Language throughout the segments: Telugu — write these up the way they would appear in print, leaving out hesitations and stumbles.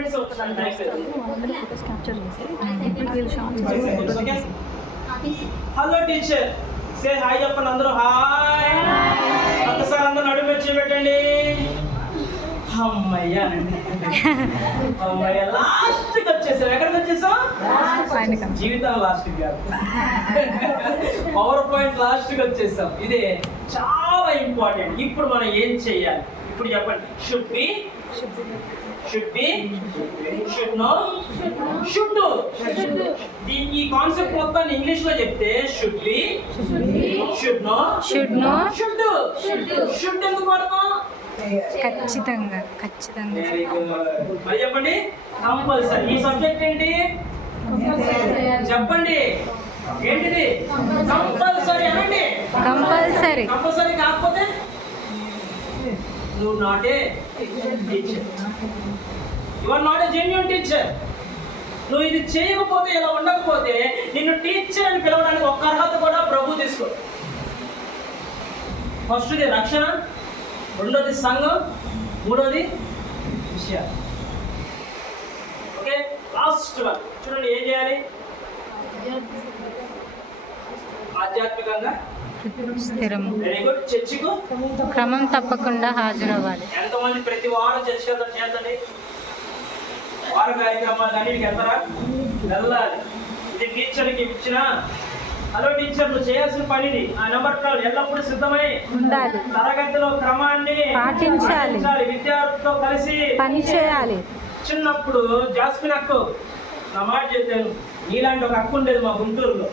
Students hello teacher say hi చెప్పండి అందరూ హాయ్. ఒకసారి అందరూ నడుము వచ్చి పెట్టండి. అమ్మయ్యా అమ్మయ్య లాస్ట్కి వచ్చేసాం. ఎక్కడికి వచ్చేసాం? జీవితం లాస్ట్కి కాదు, పవర్ పాయింట్ లాస్ట్కి వచ్చేసాం. ఇదే చాలా ఇంపార్టెంట్. ఇప్పుడు మనం ఏం చెయ్యాలి ఇప్పుడు చెప్పండి. Should be, should be, should know, should do. ఈ కాన్సెప్ట్ మొత్తాన్ని ఇంగ్లీష్ లో చెప్తే should be, should know, should do. Should ఎందుకు వాడతాం? ఖచ్చితంగా ఖచ్చితంగా. మరి చెప్పండి. కంపల్సరీ. ఈ సబ్జెక్ట్ ఏంటి చెప్పండి? ఏంటిది? కంపల్సరీ అనండి. కంపల్సరీ. కంపల్సరీ కాకపోతే నువ్వు not a teacher. You are not a genuine teacher. నువ్వు ఇది చేయకపోతే, ఇలా ఉండకపోతే నిన్ను టీచర్ అని పిలవడానికి ఒక్క అర్హత కూడా ప్రభు తీసుకో. ఫస్ట్ది రక్షణ, రెండోది సంఘం, మూడోది విషయాలు. ఓకే, లాస్ట్ వన్ చూడండి. ఏం చేయాలి? ఆధ్యాత్మికంగా స్థిరము. Very good. చర్చికు క్రమం తప్పకుండా హాజరవ్వాలి. ఎంతమంది ప్రతి వారం చర్చికి వెళ్తారు? చేద్దండి. వార కార్యక్రమాలు అన్నిటికి వెళ్తారా? వెళ్ళాలి. ఇది టీచర్కి ఇచ్చిన హలో టీచర్ నువ్వు చేయాల్సిన పనిని ఆ నెంబర్ 12 ఎల్లప్పుడూ సిద్ధమై ఉండాలి. తరగతిలో క్రమాన్ని పాటించాలి. విద్యార్థులతో కలిసి పని చేయాలి. చిన్నప్పుడు జాస్మిన్ అక్క నా మాట చెప్పాను. నీలాంటి ఒక అక్క ఉండేది మా గుంటూరులో.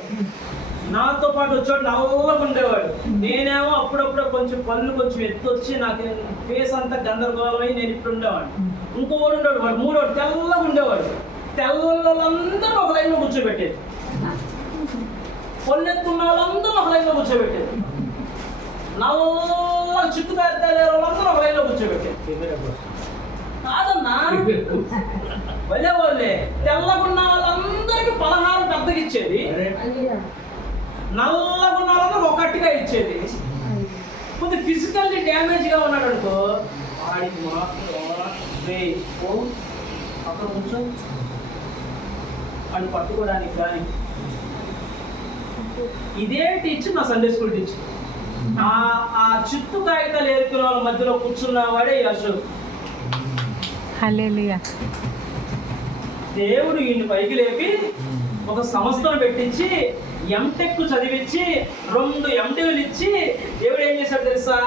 నాతో పాటు వచ్చాడు, నల్లగా ఉండేవాడు. నేనేమో అప్పుడప్పుడు కొంచెం పళ్ళు కొంచెం ఎత్తొచ్చి నాకు ఫేస్ అంతా గందరగోళమై నేను ఇప్పుడు ఉండేవాడు. ఇంకోవాడు ఉండేవాడు, వాడు మూడోడు తెల్లగా ఉండేవాడు. తెల్లలందరూ ఒక లైన్లో కూర్చోబెట్టేది. పొల్లెత్తున్న వాళ్ళందరూ ఒక లైన్లో కూర్చోబెట్టేది. నల్ల చిట్టు కాగితాలు వాళ్ళందరూ ఒక లైన్లో కూర్చోబెట్టేది. కాదన్నా వెళ్ళే వాళ్ళే. తెల్లగున్న వాళ్ళందరికీ పలహారం పెద్దగా ఇచ్చేది, నల్లగున్న వాళ్ళందరూ ఒకటిగా ఇచ్చేది. కొద్దిగా ఫిజికల్లీ డ్యామేజ్గా ఉన్నాడు అనుకో, వాడికి మాత్రం అక్కడ కొంచెం వాడిని పట్టుకోవడానికి కానీ. ఇదే టీచర్ నా సండే స్కూల్ టీచర్. ఆ చిత్తు కాగితాలు ఏరుకున్న వాళ్ళ మధ్యలో కూర్చున్న వాడే అశోక్. హల్లెలూయా. దేవుడు ఈయన పైకి లేపి ఒక సంస్థను పెట్టించి ఎంటెక్ చదివించి 2 MDలు ఇచ్చి దేవుడు ఏం చేశాడు తెలుసా?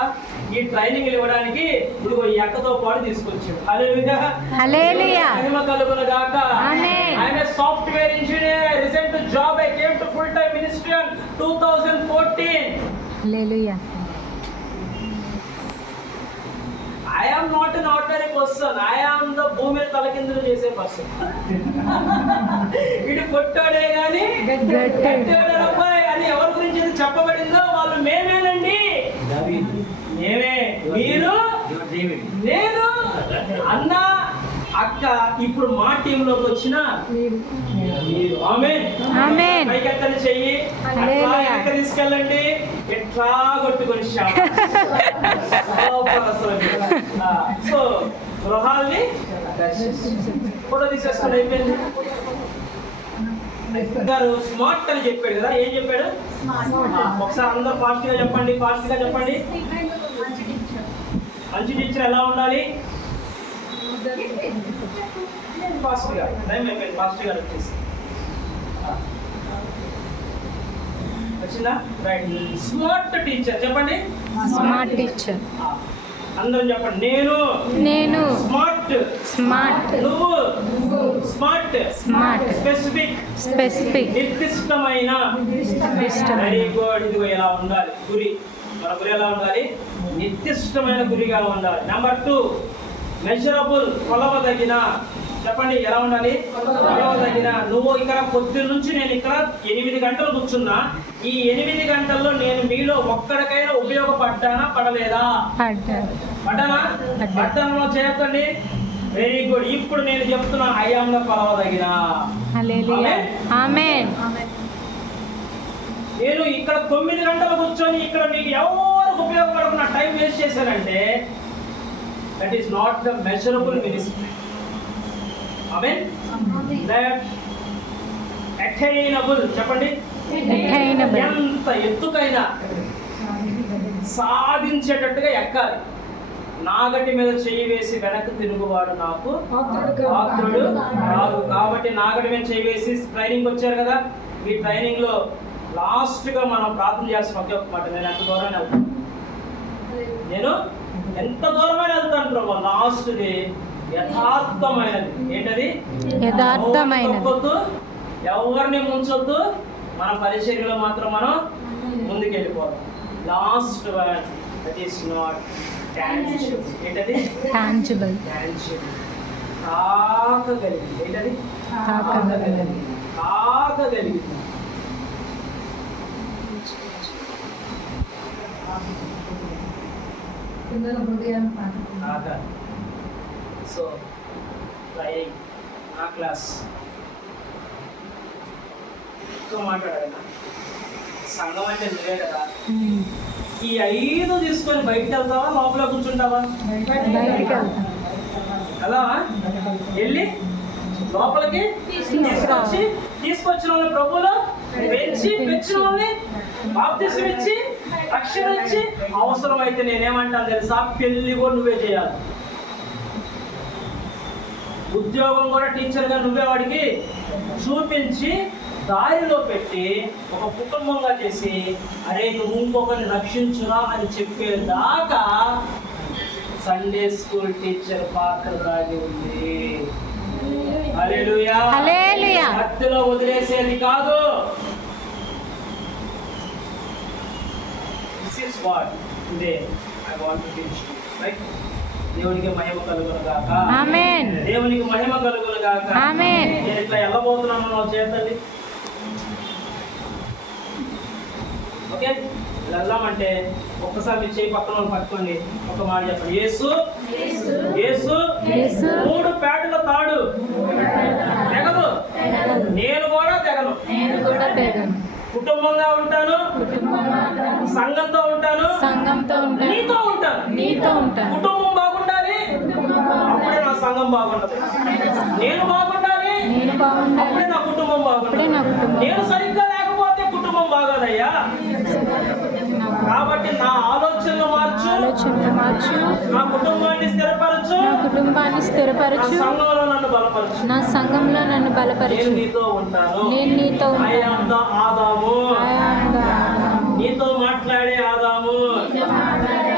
ఈ ట్రైనింగ్ ఇవ్వడానికి ఇప్పుడు ఈ అక్కతో పాటు తీసుకొచ్చాడు. హల్లెలూయా. హల్లెలూయా. మహిమ కలుగును గాక. ఆమేన్. I am a software engineer. I resigned to job. I came to full time ministry in 2014. Hallelujah. I am not an ordinary person. I am the భూమిని తలకిందులు చేసే పర్సన్. ఇటు కొట్టాడే కానీ అబ్బాయి అని ఎవరి గురించి చెప్పబడిందో వాళ్ళు మేమేనండి. మేమే, మీరు, నేను, అన్న, అక్క. ఇప్పుడు మా టీంలోకి వచ్చిన మీరు. ఆమేన్. ఆమేన్. పైకెత్తని చెయ్యి అట్లా వెనక తీసుకెళ్ళండి. ఎట్లా కొట్టుకొని సో గృహాల్ని ఫోటో తీసేసుకుని అయిపోయింది. గారు స్మార్ట్ అని చెప్పాడు కదా. ఏం చెప్పాడు? ఒకసారి అందరూ ఫాస్ట్ గా చెప్పండి. ఫాస్ట్ గా చెప్పండి. మంచి టీచర్ ఎలా ఉండాలి? ఫాస్ట్ గా టైం అయిపోయింది. ఫాస్ట్ గా వచ్చేసి వచ్చిందా? రైట్. స్మార్ట్ టీచర్ చెప్పండి. Smart teacher. అందరం చెప్పండి. నేను స్మార్ట్. స్మార్ట్. నువ్వు స్మార్ట్. స్మార్ట్. స్పెసిఫిక్. నిర్దిష్టమైన. Very good. ఇదిగో ఎలా ఉండాలి గురి. మన గురి ఎలా ఉండాలి? నిర్దిష్టమైన గురిగా ఉండాలి. Number 2 measurable. కొలవదగిన. చెప్పండి ఎలా ఉండాలి? కొలవదగిన. నువ్వు ఇక్కడ పొద్దున్న నుంచి నేను ఇక్కడ 8 గంటలు కూర్చున్నా. ఈ 8 గంటల్లో నేను మీలో ఒక్కడికైనా ఉపయోగపడ్డానా పడలేదా? పడ్డానా? పడ్డానో చేయకండి. Very good. ఇప్పుడు నేను చెప్తున్నా అయ్యాంలో కొలవదగిన. హల్లెలూయా. ఆమేన్. నేను ఇక్కడ 9 గంటలు కూర్చొని ఇక్కడ మీకు ఎవరికి ఉపయోగపడకుండా టైం వేస్ట్ చేశానంటే that is not the measurable ministry. Amen. Let attainable చెప్పండి. Attainable. ఎంత ఎత్తుకైనా సాధించేటట్టుగా ఎక్కాలి. నాగటి మీద చెయ్యి వేసి వెనక్కి తిరుగువాడు నాకు పాత్రుడు కాదు. కాబట్టి నాగటి మీద చెయ్యి వేసి ట్రైనింగ్ వచ్చారు కదా, ఈ ట్రైనింగ్ లో లాస్ట్ గా మనం ప్రార్థన చేయాల్సిన ఒకే ఒక మాట, నేను ఎంత దూరమైన వెళ్తాను, నేను ఎంత దూరమైన వెళ్తాను ప్రభు. లాస్ట్ది యథార్థమైనది. ఏంటది? యథార్థమైనది. తప్పొద్దు, ఎవరిని ముంచొద్దు, మన పరిచర్యలో మాత్రం మనం ముందుకు వెళ్ళిపోవాలి. Last one that is not tangible. ఏంటది? Tangible. టాంజిబుల్. తాకగలిగింది. ఏంటది? తాకగలిగింది. తాకగలిగింది. తాకాలి. సో ట్రైనింగ్ నా క్లాస్ ఎక్కువ మాట్లాడాలి. సంఘం అంటే నువ్వే కదా. Hmm. ఈ 5 తీసుకొని బయటికి వెళ్తావా, లోపల కూర్చుంటావా? బయటికి వెళ్తాం. అలా వెళ్ళి లోపలికి తీసుకొచ్చిన వాళ్ళని ప్రభువులో పెంచిన వాళ్ళని బాప్తిసం ఇచ్చి రక్షణ ఇచ్చి, అవసరమైతే నేనేమంటాను తెలుసా, పెళ్లి కూడా నువ్వే చేయాలి. ఉద్యోగం కూడా టీచర్గా నువ్వే వాడికి చూపించి దారిలో పెట్టి ఒక కుటుంబంగా చేసి, అరే నువ్వు ఇంకొకరిని రక్షించురా అని చెప్పేదాకా సండే స్కూల్ టీచర్ పాత్ర దాగి ఉంది. హల్లెలూయా. హల్లెలూయా. భక్తిలో వదిలేసేది కాదు. This is what today I want to teach you, right? దేవునికి మహిమ కలుగును గాక. ఆమేన్. దేవునికి మహిమ కలుగును గాక. ఆమేన్. నేను ఇట్లా వెళ్ళబోతున్నాను, నువ్వు చేతండి. ఓకే, వెళ్దామంటే ఒక్కసారి మీరు చేయి పక్కన వాళ్ళు పట్టుకోండి, ఒక మాట చెప్పండి. యేసు యేసు యేసు 3 పేటల తాడు తెగదు, నేను కూడా తెగను. నేను కూడా తెగను. కుటుంబంగా ఉంటాను, సంఘంతో ఉంటాను, సంఘంతో ఉంటాను, నీతో ఉంటాను. నీతో ఉంటాను. కుటుంబం బాగుండాలి, అప్పుడే నా సంఘం బాగుండదు. నేను బాగుండాలి, నేను బాగుండాలి, అప్పుడే నా కుటుంబం బాగుండదు. అప్పుడే నా కుటుంబం. నేను సరిగ్గా లేకపోతే కుటుంబం బాగోదయ్యా. కాబట్టి నా ఆలోచనలు మార్చు, నా కుటుంబాన్ని స్థిరపరచు, నా కుటుంబాన్ని నా స్థిరపరచు, సంఘంలో నన్ను బలపరచు. నా సంఘంలో నన్ను నేను బలపరచు. నీతో ఉంటాను. నేను నీతో I am the ఆదాము, నీతో మాట్లాడే ఆదాము,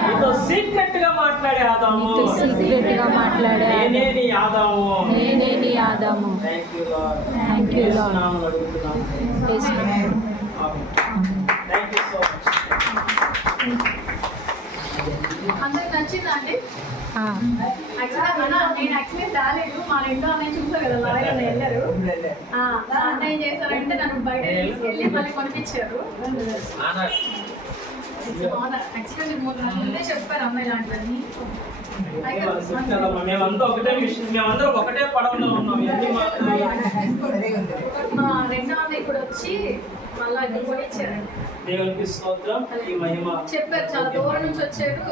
నీతో సీక్రెట్ గా మాట్లాడే ఆదాము, నీతో సీక్రెట్ గా మాట్లాడే నేనే నీ ఆదాము. నేనే నీ ఆదాము. Thank you Lord. Thank you, Lord. నామములో అడుగుతున్నాను. యేసు. Thank you so much. అందరికి నచ్చిందా అండి? ఆ. నేను యాక్చువల్లీ రాలేదు, మా రెండో అన్నయ్య చూసారు కదా, అలాగే వెళ్ళారు. అన్నయ్య చేశారంటే నన్ను బయట తీసుకెళ్ళి మళ్ళీ కొనిపించారు. యాక్చువల్లీ ముందే చెప్పారు అన్నయ్య లాంటివన్నీ. మేమంతా ఒకటే విషయం, మేమందరం ఒకటే పడవలో ఉన్నాం. రెండో అన్నయ్య కూడా వచ్చి మళ్ళీ ఇక్కడ కొనిచ్చారండి. దేవునికి స్తోత్రం, ఈ మహిమ. చెప్పారు చాలా దూరం నుంచి వచ్చారు.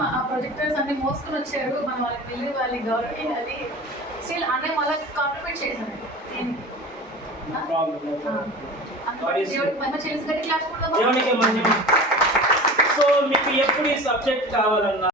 మా ప్రొజెక్టర్స్ అన్ని మోసుకొని వచ్చారు. మనం వాళ్ళకి వెళ్ళి వాళ్ళని గౌరవించాలి. స్టిల్ అన్నయ్య మళ్ళీ కాంట్రిబ్యూట్ చేశారు. దేవునికి మహిమ. సో మీకు ఎప్పుడు ఈ సబ్జెక్ట్ కావాలన్నా